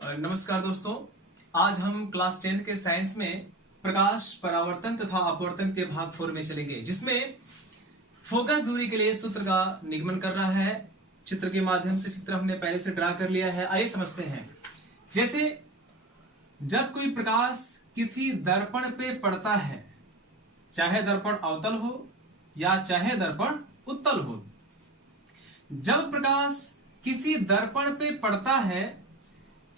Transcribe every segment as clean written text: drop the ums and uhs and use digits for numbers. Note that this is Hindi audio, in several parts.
नमस्कार दोस्तों, आज हम क्लास 10 के साइंस में प्रकाश परावर्तन तथा अपवर्तन के भाग 4 में चलेंगे, जिसमें फोकस दूरी के लिए सूत्र का निगमन कर रहा है। चित्र के माध्यम से चित्र हमने पहले से ड्रा कर लिया है। आइए समझते हैं। जैसे जब कोई प्रकाश किसी दर्पण पे पड़ता है, चाहे दर्पण अवतल हो या चाहे दर्पण उत्तल हो, जब प्रकाश किसी दर्पण पे पड़ता है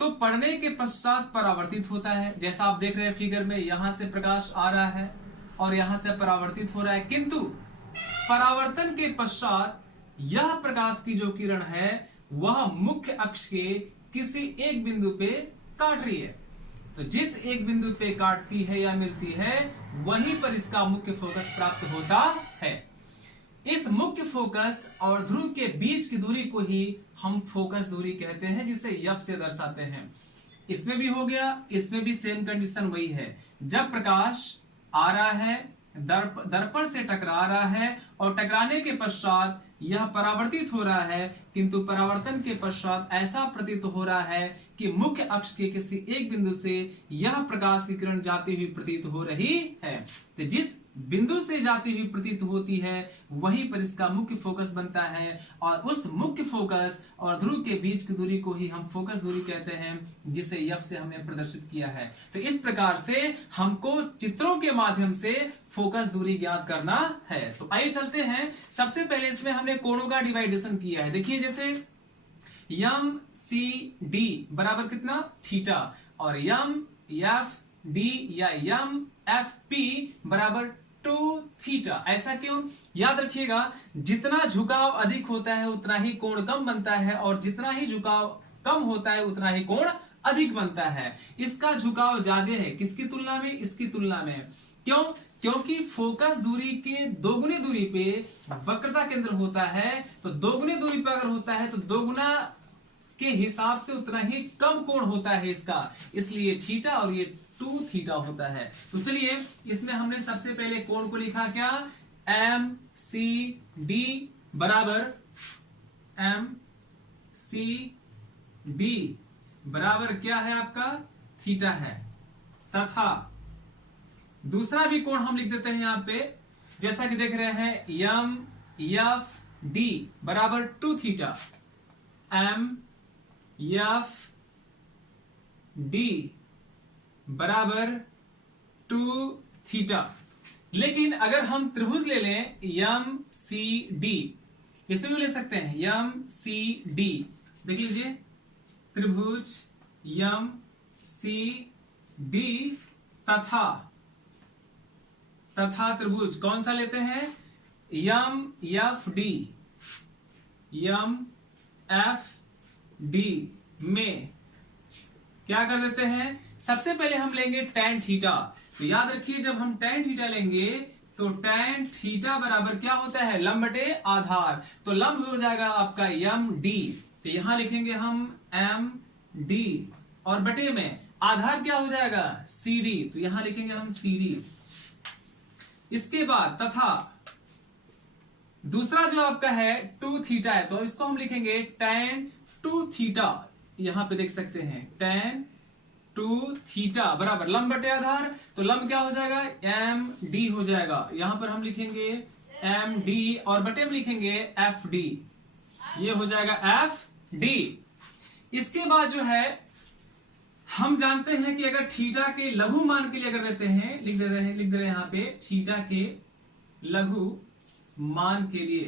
तो पड़ने के पश्चात परावर्तित होता है। जैसा आप देख रहे हैं फिगर में, यहां से प्रकाश आ रहा है और यहां से परावर्तित हो रहा है, किंतु परावर्तन के पश्चात यह प्रकाश की जो किरण है वह मुख्य अक्ष के किसी एक बिंदु पे काट रही है। तो जिस एक बिंदु पे काटती है या मिलती है वहीं पर इसका मुख्य फोकस प्राप्त होता है। इस मुख्य फोकस और ध्रुव के बीच की दूरी को ही हम फोकस दूरी कहते हैं, जिसे एफ से दर्शाते हैं। इसमें भी हो गया, इसमें भी सेम कंडीशन वही है। जब प्रकाश आ रहा है, दर्पण से टकरा रहा है और टकराने के पश्चात यह परावर्तित हो रहा है, किंतु परावर्तन के पश्चात ऐसा प्रतीत हो रहा है कि मुख्य अक्ष के किसी एक बिंदु से यह प्रकाश की किरण जाती हुई प्रतीत हो रही है। तो जिस बिंदु से जाती हुई प्रतीत होती है वहीं पर इसका मुख्य फोकस बनता है, और उस मुख्य फोकस और ध्रुव के बीच की दूरी को ही हम फोकस दूरी कहते हैं, जिसे एफ से हमने प्रदर्शित किया है। तो इस प्रकार से हमको चित्रों के माध्यम से फोकस दूरी ज्ञात करना है। तो आइए चलते हैं। सबसे पहले इसमें हमने कोणों का डिवाइडेशन किया है। देखिए, जैसे यम सी डी बराबर कितना थीटा, और यम एफ डी या यम एफ पी बराबर 2 थीटा। ऐसा क्यों? याद रखिएगा, जितना झुकाव अधिक होता है उतना ही कोण कम बनता है, और जितना ही झुकाव कम होता है उतना ही कोण अधिक बनता है। इसका झुकाव ज्यादा है किसकी तुलना में? इसकी तुलना में। क्यों? क्योंकि फोकस दूरी के दोगुनी दूरी पे वक्रता केंद्र होता है। तो दोगुनी दूरी पर अगर होता है तो दोगुना के हिसाब से उतना ही कम कोण होता है इसका, इसलिए थीटा और ये 2 थीटा होता है। तो चलिए, इसमें हमने सबसे पहले कोण को लिखा क्या? एम सी डी बराबर एम सी डी बराबर क्या है आपका? थीटा है। तथा दूसरा भी कोण हम लिख देते हैं यहां पे, जैसा कि देख रहे हैं, यम एफ डी बराबर 2 थीटा। एम एफ डी बराबर 2 थीटा। लेकिन अगर हम त्रिभुज ले लें यम सी डी, इसमें भी ले सकते हैं यम सी डी। देख लीजिए, त्रिभुज यम सी डी तथा त्रिभुज कौन सा लेते हैं? यम एफ डी। यम एफ डी में क्या कर देते हैं? सबसे पहले हम लेंगे tan थीटा। तो याद रखिए, जब हम tan थीटा लेंगे तो tan थीटा बराबर क्या होता है? लंब बटे आधार। तो लंब हो जाएगा आपका यम डी। तो यहां लिखेंगे हम एम डी, और बटे में आधार क्या हो जाएगा? C D. तो यहां लिखेंगे हम सी डी। इसके बाद तथा दूसरा जो आपका है 2 थीटा है, तो इसको हम लिखेंगे tan 2 थीटा। यहां पे देख सकते हैं tan 2 थीटा बराबर लंब बटे आधार। तो लंब क्या हो जाएगा? एम डी हो जाएगा। यहां पर हम लिखेंगे एम डी और बटे में लिखेंगे एफ डी। ये हो जाएगा एफ डी। इसके बाद जो है, हम जानते हैं कि अगर थीटा के लघु मान के लिए अगर लेते हैं, लिख दे रहे हैं यहां पे, थीटा के लघु मान के लिए,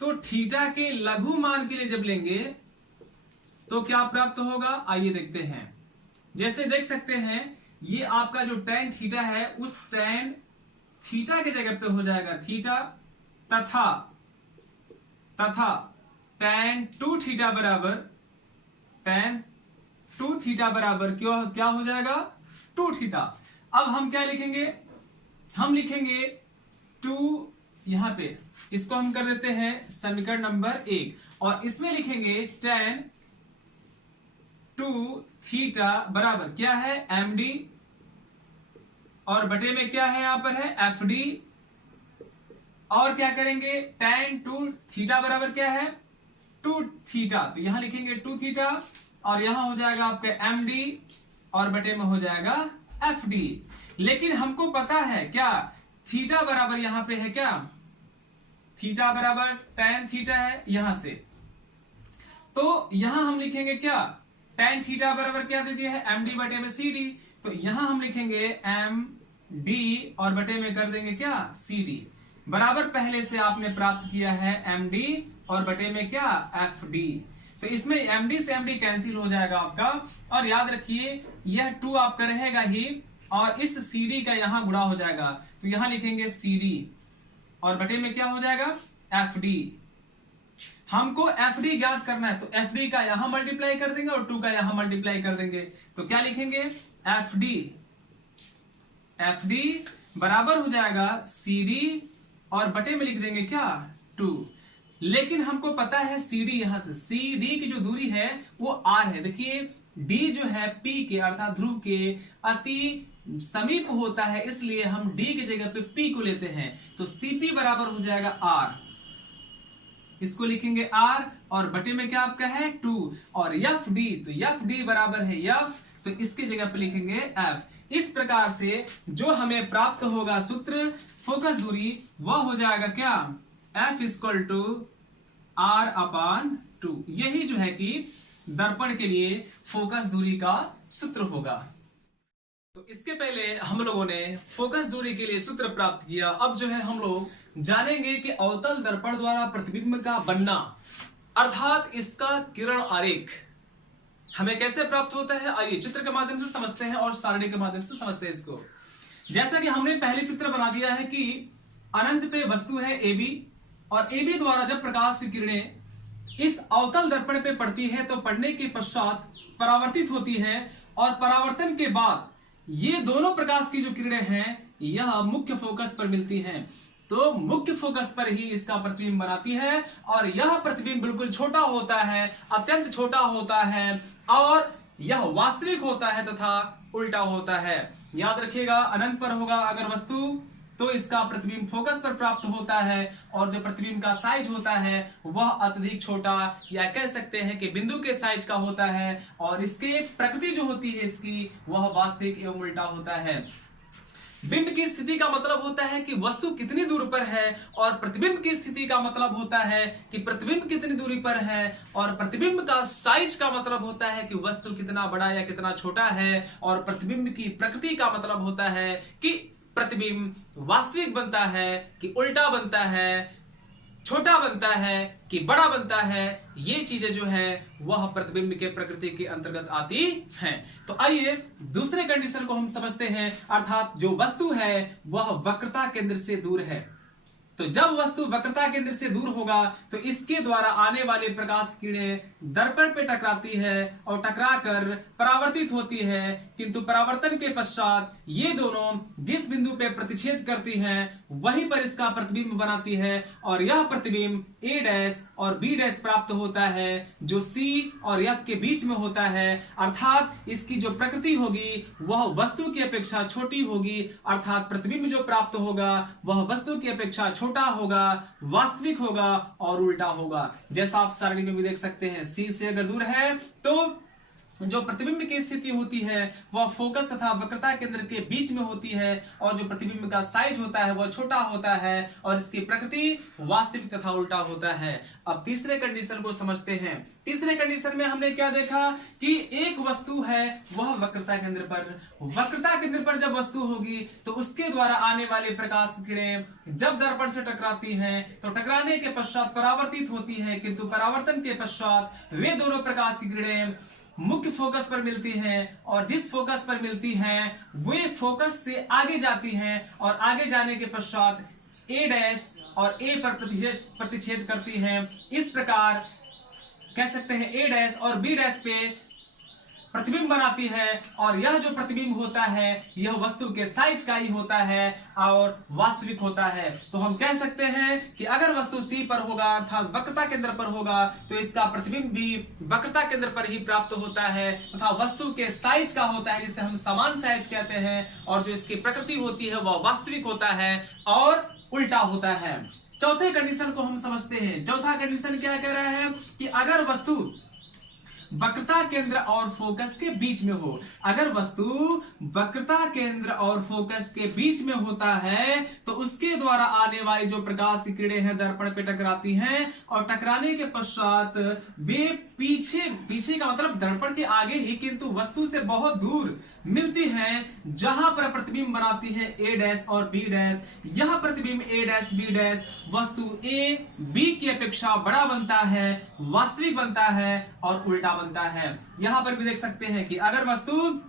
तो थीटा के लघु मान के लिए जब लेंगे तो क्या प्राप्त होगा? आइए देखते हैं। जैसे देख सकते हैं, ये आपका जो tan थीटा है उस tan थीटा के जगह पे हो जाएगा थीटा, तथा tan 2 थीटा बराबर tan 2 थीटा बराबर क्या हो जाएगा? 2 थीटा। अब हम क्या लिखेंगे? हम लिखेंगे 2, यहां पे इसको हम कर देते हैं समीकरण नंबर 1, और इसमें लिखेंगे tan 2 थीटा बराबर क्या है? एम डी, और बटे में क्या है? यहां पर है एफ डी। और क्या करेंगे? tan 2 थीटा बराबर क्या है? 2 थीटा। तो यहां लिखेंगे 2 थीटा, और यहां हो जाएगा आपके MD और बटे में हो जाएगा FD। लेकिन हमको पता है क्या, थीटा बराबर यहां पे है क्या, थीटा बराबर tan थीटा है यहां से, तो यहां हम लिखेंगे क्या, tan थीटा बराबर क्या दे दिया है, MD बटे में CD। तो यहां हम लिखेंगे MD और बटे में कर देंगे क्या, CD बराबर पहले से आपने प्राप्त किया है MD और बटे में क्या, FD। तो इसमें MD से MD कैंसिल हो जाएगा आपका, और याद रखिए यह 2 आपका रहेगा ही, और इस CD का यहां गुणा हो जाएगा, तो यहां लिखेंगे CD और बटे में क्या हो जाएगा, FD। हमको FD ज्ञात करना है, तो FD का यहां मल्टीप्लाई कर देंगे और 2 का यहां मल्टीप्लाई कर देंगे, तो क्या लिखेंगे, FD बराबर हो जाएगा CD और बटे में लिख देंगे क्या, 2। लेकिन हमको पता है CD, यहां से CD की जो दूरी है वो R है। देखिए D जो है P के अर्थात ध्रुव के अति समीप होता है, इसलिए हम D की जगह पे P को लेते हैं, तो CP बराबर हो जाएगा R, इसको लिखेंगे R और बटे में क्या आपका है 2, और FD, तो FD बराबर है F, तो इसकी जगह पे लिखेंगे F। इस प्रकार से जो हमें प्राप्त होगा सूत्र फोकस दूरी वह हो जाएगा क्या, F = R/2। यही जो है कि दर्पण के लिए फोकस दूरी का सूत्र होगा। तो इसके पहले हम लोगों ने फोकस दूरी के लिए सूत्र प्राप्त किया। अब जो है हम लोग जानेंगे कि अवतल दर्पण द्वारा प्रतिबिंब का बनना अर्थात इसका किरण आरेख हमें कैसे प्राप्त होता है। आइए चित्र के माध्यम से समझते हैं और सारणी के माध्यम से समझते हैं इसको। जैसा कि हमने पहले चित्र बना दिया है कि अनंत पे वस्तु है AB, और AB द्वारा जब प्रकाश की किरणें इस अवतल दर्पण पे पड़ती है तो पड़ने के पश्चात परावर्तित होती है, और परावर्तन के बाद ये दोनों प्रकाश की जो किरणें हैं यह मुख्य फोकस पर मिलती हैं, तो मुख्य फोकस पर ही इसका प्रतिबिंब बनाती है, और यह प्रतिबिंब बिल्कुल छोटा होता है, अत्यंत छोटा होता है, और यह वास्तविक होता है तथा उल्टा होता है। याद रखिएगा अनंत पर होगा अगर वस्तु तो इसका प्रतिबिंब फोकस पर प्राप्त होता है, और जो प्रतिबिंब का साइज होता है वह अत्यधिक छोटा या कह सकते हैं कि बिंदु के साइज का होता है, और इसके प्रकृति जो होती है इसकी वह वास्तविक एवं उल्टा होता है। बिंब की स्थिति का मतलब होता है कि वस्तु कितनी दूर पर है, और प्रतिबिंब की स्थिति का मतलब होता है कि प्रतिबिंब कितनी दूरी पर है, और प्रतिबिंब का साइज का मतलब होता है कि वस्तु कितना बड़ा या कितना छोटा है, और प्रतिबिंब की प्रकृति का मतलब होता है कि प्रतिबिंब वास्तविक बनता है कि उल्टा बनता है, छोटा बनता है कि बड़ा बनता है। ये चीजें जो है वह प्रतिबिंब के प्रकृति के अंतर्गत आती हैं। तो आइए दूसरे कंडीशन को हम समझते हैं, अर्थात जो वस्तु है वह वक्रता केंद्र से दूर है। तो जब वस्तु वक्रता केंद्र से दूर होगा तो इसके द्वारा आने वाले प्रकाश किरणें दर्पण पे टकराती है और टकराकर परावर्तित होती है, किंतु परावर्तन के पश्चात ये दोनों जिस बिंदु पे प्रतिच्छेद करती हैं वहीं पर इसका प्रतिबिंब बनाती है, और यह प्रतिबिंब A' और B' प्राप्त होता है जो C और F के बीच में होता है। अर्थात इसकी जो प्रकृति होगी वह वस्तु की अपेक्षा छोटी होगी, अर्थात प्रतिबिंब जो प्राप्त होगा वह वस्तु की अपेक्षा छोटा होगा, वास्तविक होगा और उल्टा होगा। जैसा आप सारणी में भी देख सकते हैं, C से अगर दूर है तो जो प्रतिबिंब की स्थिति होती है वह फोकस तथा वक्रता केंद्र के बीच में होती है, और जो प्रतिबिंब का साइज होता है वह छोटा होता है, और इसकी प्रकृति वास्तविक तथा उल्टा होता है। अब तीसरे कंडीशन को समझते हैं। तीसरे कंडीशन में हमने क्या देखा कि एक वस्तु है वह वक्रता केंद्र पर जब वस्तु होगी तो उसके द्वारा आने वाले प्रकाश किरणें जब दर्पण से टकराती हैं तो टकराने के पश्चात परावर्तित होती है, किंतु परावर्तन के पश्चात वे दोनों प्रकाश की किरणें मुख्य फोकस पर मिलती हैं, और जिस फोकस पर मिलती हैं वे फोकस से आगे जाती हैं, और आगे जाने के पश्चात A' और A पर प्रतिच्छेद करती हैं। इस प्रकार कह सकते हैं A' और B' पे प्रतिबिंब बनाती है, और यह जो प्रतिबिंब होता है यह वस्तु के साइज का ही होता है और वास्तविक होता है। तो हम कह सकते हैं कि अगर वस्तु C पर होगा अर्थात वक्रता केंद्र पर होगा तो इसका प्रतिबिंब भी वक्रता केंद्र पर ही प्राप्त होता है तथा वस्तु के साइज का होता है, जिसे हम समान साइज कहते हैं, और जो इसकी प्रकृति होती है वह वास्तविक होता है और उल्टा होता है। चौथे कंडीशन को हम समझते हैं। चौथा कंडीशन क्या कह रहा है कि अगर वस्तु वक्रता केंद्र और फोकस के बीच में हो। अगर वस्तु वक्रता केंद्र और फोकस के बीच में होता है तो उसके द्वारा आने वाली जो प्रकाश की किरणें हैं दर्पण पे टकराती हैं और टकराने के पश्चात वे पीछे का मतलब दर्पण के आगे ही किंतु वस्तु से बहुत दूर मिलती हैं, जहां पर प्रतिबिंब बनाती है ए डैश और बी डैश। यह प्रतिबिंब ए डैश बी डैश वस्तु ए बी की अपेक्षा बड़ा बनता है, वास्तविक बनता है और उल्टा बनता है। यहां पर भी देख सकते हैं कि अगर वस्तु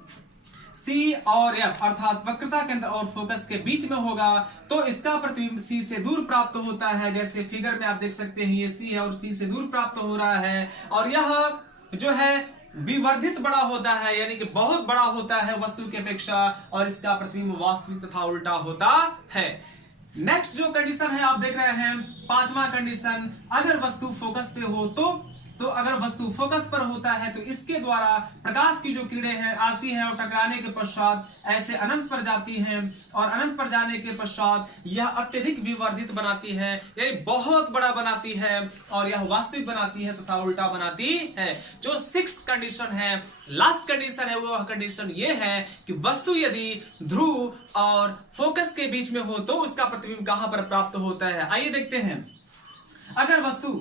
C और F अर्थात वक्रता केंद्र और फोकस के बीच में होगा तो इसका प्रतिबिंब C से दूर प्राप्त होता है। जैसे फिगर में आप देख सकते हैं ये C है और C से दूर प्राप्त हो रहा है और यह जो है विवर्धित बड़ा होता है, यानी कि बहुत बड़ा होता है वस्तु की अपेक्षा और इसका प्रतिबिंब वास्तविक तथा उल्टा होता है। नेक्स्ट जो कंडीशन है आप देख रहे हैं, पांचवा कंडीशन, अगर वस्तु फोकस पे हो तो अगर वस्तु फोकस पर होता है तो इसके द्वारा प्रकाश की जो किरणें हैं आती हैं और टकराने के पश्चात ऐसे अनंत पर जाती हैं और अनंत पर जाने के पश्चात यह अत्यधिक विवर्धित बनाती है, यानी बहुत बड़ा बनाती है और यह वास्तविक बनाती है तथा उल्टा बनाती है। जो सिक्स्थ कंडीशन है, लास्ट कंडीशन है, वह कंडीशन ये है कि वस्तु यदि ध्रुव और फोकस के बीच में हो तो उसका प्रतिबिंब कहां पर प्राप्त होता है। आइए देखते हैं। अगर वस्तु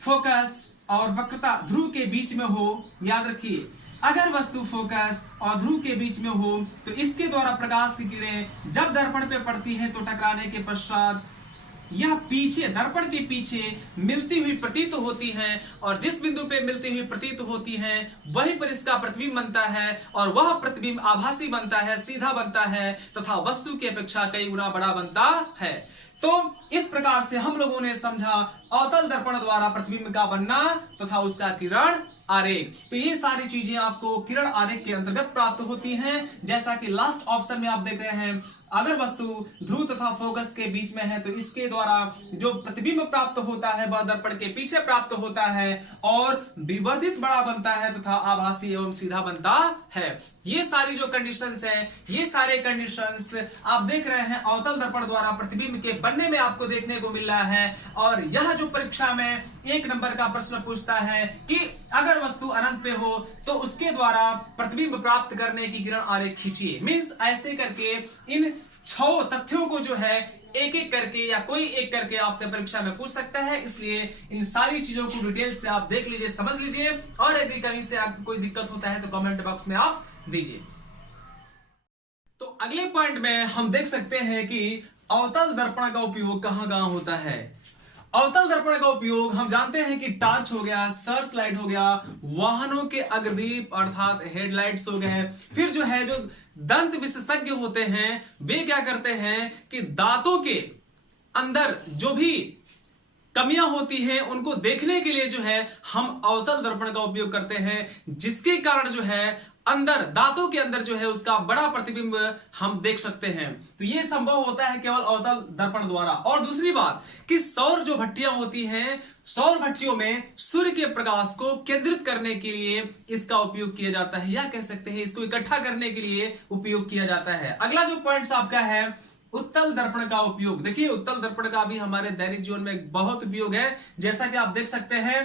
फोकस और वक्रता ध्रुव के बीच में हो, याद रखिए अगर वस्तु फोकस और ध्रुव के बीच में हो तो इसके द्वारा प्रकाश की किरणें जब दर्पण पे पड़ती हैं तो टकराने के पश्चात यह पीछे दर्पण के पीछे मिलती हुई प्रतीत होती हैं और जिस बिंदु पे मिलती हुई प्रतीत होती हैं वहीं पर इसका प्रतिबिंब बनता है और वह प्रतिबिंब आभासी बनता है, सीधा बनता है तथा वस्तु की अपेक्षा कई गुना बड़ा बनता है। तो इस प्रकार से हम लोगों ने समझा अवतल दर्पण द्वारा प्रतिबिंब का बनना तथा उसका किरण आरेख। तो ये सारी चीजें आपको किरण आरेख के अंतर्गत प्राप्त होती हैं। जैसा कि लास्ट ऑप्शन में आप देख रहे हैं, अगर वस्तु ध्रुव तथा फोकस के बीच में है तो इसके द्वारा जो प्रतिबिंब प्राप्त होता है वह दर्पण के पीछे प्राप्त होता है और विवर्धित बड़ा बनता है तथा आभासी एवं सीधा बनता है। ये सारी जो कंडीशंस हैं, ये सारे कंडीशंस आप देख रहे हैं अवतल दर्पण द्वारा प्रतिबिंब के बनने में आपको देखने को मिल रहा है। और यह जो परीक्षा में 1 नंबर का प्रश्न पूछता है कि अगर वस्तु अनंत पे हो तो उसके द्वारा प्रतिबिंब प्राप्त करने की किरण आरेख खींचिए। मींस ऐसे करके इन 6 तथ्यों को जो है एक एक करके या कोई एक करके आपसे परीक्षा में पूछ सकता है। इसलिए इन सारी चीजों को डिटेल से आप देख लीजिए, समझ लीजिए और यदि कहीं से आपको कोई दिक्कत होता है तो कमेंट बॉक्स में आप दीजिए। तो अगले पॉइंट में हम देख सकते हैं कि अवतल दर्पण का उपयोग कहां होता है। अवतल दर्पण का उपयोग हम जानते हैं कि टार्च हो गया, सर्च लाइट हो गया, वाहनों के अग्रदीप अर्थात हेडलाइट्स हो गए। फिर जो है जो दंत विशेषज्ञ होते हैं वे क्या करते हैं कि दांतों के अंदर जो भी कमियां होती हैं उनको देखने के लिए जो है हम अवतल दर्पण का उपयोग करते हैं, जिसके कारण जो है अंदर दांतों के अंदर जो है उसका बड़ा प्रतिबिंब हम देख सकते हैं। तो ये संभव होता है केवल अवतल दर्पण द्वारा। और दूसरी बात कि सौर जो भट्टियां होती हैं, सौर भट्टियों में सूर्य के प्रकाश को केंद्रित करने के लिए इसका उपयोग किया जाता है, या कह सकते हैं इसको इकट्ठा करने के लिए उपयोग किया जाता है। अगला जो पॉइंट आपका है उत्तल दर्पण का उपयोग। देखिए उत्तल दर्पण का भी हमारे दैनिक जीवन में बहुत उपयोग है। जैसा कि आप देख सकते हैं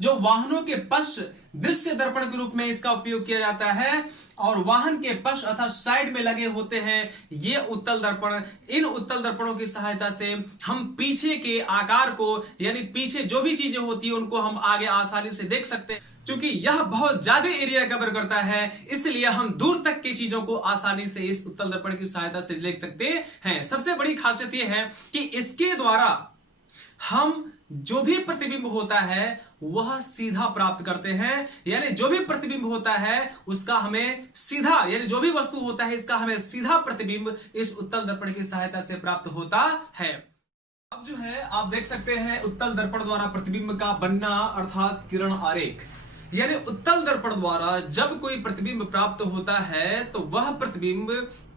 जो वाहनों के पश्च दृश्य दर्पण के रूप में इसका उपयोग किया जाता है और वाहन के पश्च अर्थात साइड में लगे होते हैं ये उत्तल दर्पण। इन उत्तल दर्पणों की सहायता से हम पीछे के आकार को यानी पीछे जो भी चीजें होती है उनको हम आगे आसानी से देख सकते हैं। क्योंकि यह बहुत ज्यादा एरिया कवर करता है इसलिए हम दूर तक की चीजों को आसानी से इस उत्तल दर्पण की सहायता से देख सकते हैं। सबसे बड़ी खासियत यह है कि इसके द्वारा हम जो भी प्रतिबिंब होता है वह सीधा प्राप्त करते हैं, यानी जो भी प्रतिबिंब होता है उसका हमें सीधा, यानी जो भी वस्तु होता है इसका हमें सीधा प्रतिबिंब इस उत्तल दर्पण की सहायता से प्राप्त होता है। अब जो है आप देख सकते हैं उत्तल दर्पण द्वारा प्रतिबिंब का बनना अर्थात किरण आरेख। यानी उत्तल दर्पण द्वारा जब कोई प्रतिबिंब प्राप्त होता है तो वह प्रतिबिंब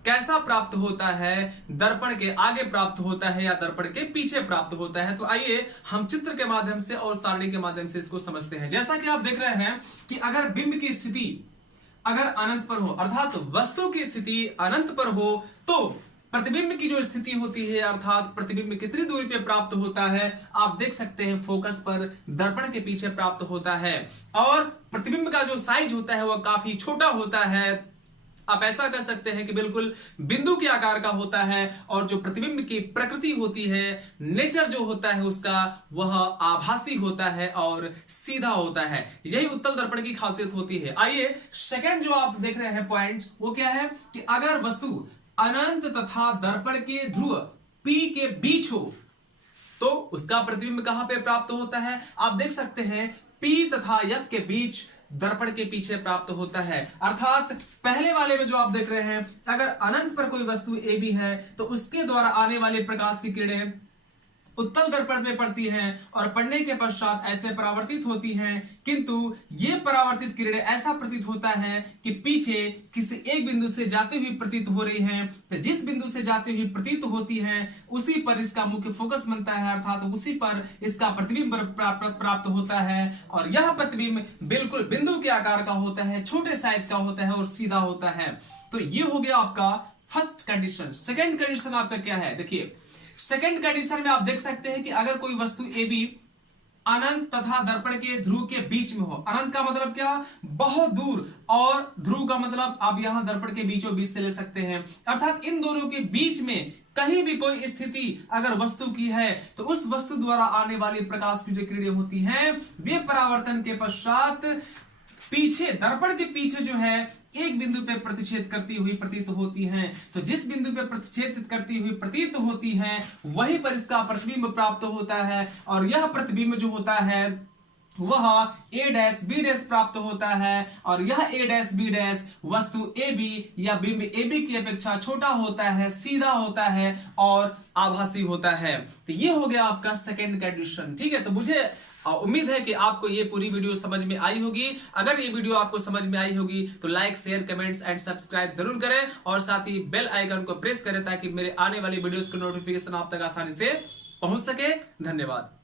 कैसा प्राप्त होता है, दर्पण के आगे प्राप्त होता है या दर्पण के पीछे प्राप्त होता है। तो आइए हम चित्र के माध्यम से और सारणी के माध्यम से इसको समझते हैं। जैसा कि आप देख रहे हैं कि अगर बिंब की स्थिति अगर अनंत पर हो अर्थात वस्तु की स्थिति अनंत पर हो तो प्रतिबिंब की जो स्थिति होती है अर्थात प्रतिबिंब कितनी दूरी पे प्राप्त होता है, आप देख सकते हैं फोकस पर दर्पण के पीछे प्राप्त होता है। और प्रतिबिंब का जो साइज होता है वह काफी छोटा होता है। आप ऐसा कर सकते हैं कि बिल्कुल बिंदु के आकार का होता है। और जो प्रतिबिंब की प्रकृति होती है, नेचर जो होता है उसका, वह आभासी होता है और सीधा होता है। यही उत्तल दर्पण की खासियत होती है। आइए सेकंड जो आप देख रहे हैं पॉइंट, वो क्या है कि अगर वस्तु अनंत तथा दर्पण के ध्रुव P के बीच हो तो उसका प्रतिबिंब कहां पे प्राप्त होता है। आप देख सकते हैं P तथा F के बीच दर्पण के पीछे प्राप्त होता है। अर्थात पहले वाले में जो आप देख रहे हैं, अगर अनंत पर कोई वस्तु ए बी है तो उसके द्वारा आने वाली प्रकाश की किरणें उत्तल दर्पण पे पड़ती हैं और पड़ने के पश्चात ऐसे परावर्तित होती हैं। किंतु ये परावर्तित किरणें ऐसा प्रतीत होता है कि पीछे किसी एक बिंदु से जाती हुई प्रतीत हो रही हैं। तो जिस बिंदु से जाती हुई प्रतीत होती हैं उसी पर इसका मुख्य फोकस बनता है, अर्थात उसी पर इसका प्रतिबिंब प्राप्त होता है। और यह प्रतिबिंब बिल्कुल बिंदु के आकार का होता है, छोटे साइज का होता है और सीधा होता है। तो ये हो गया आपका फर्स्ट कंडीशन। सेकेंड कंडीशन आपका क्या है, देखिए सेकेंड कंडीशन में आप देख सकते हैं कि अगर कोई वस्तु ए बी अनंत तथा दर्पण के ध्रुव के बीच में हो। अनंत का मतलब क्या, बहुत दूर, और ध्रुव का मतलब आप यहां दर्पण के बीचों बीच से ले सकते हैं। अर्थात इन दोनों के बीच में कहीं भी कोई स्थिति अगर वस्तु की है तो उस वस्तु द्वारा आने वाली प्रकाश की जो किरणें होती हैं वे परावर्तन के पश्चात पीछे दर्पण के पीछे जो है एक बिंदु पे प्रतिच्छेद करती हुई प्रतीत होती हैं। तो जिस बिंदु पे प्रतिच्छेद करती हुई प्रतीत होती हैं वहीं पर इसका प्रतिबिंब प्राप्त होता है। और यह प्रतिबिंब जो होता है वह A डैश B डैश प्राप्त होता है। और यह A डैश B डैश वस्तु AB या बिंब AB की अपेक्षा छोटा होता है, सीधा होता है और आभासी होता है। तो ये हो गया आपका सेकेंड कंडीशन। ठीक है, तो मुझे उम्मीद है कि आपको ये पूरी वीडियो समझ में आई होगी। अगर ये वीडियो आपको समझ में आई होगी तो like, share, comments and subscribe जरूर करें और साथ ही बेल आइकन को प्रेस करें ताकि मेरे आने वाली वीडियोस का नोटिफिकेशन आप तक आसानी से पहुंच सके। धन्यवाद।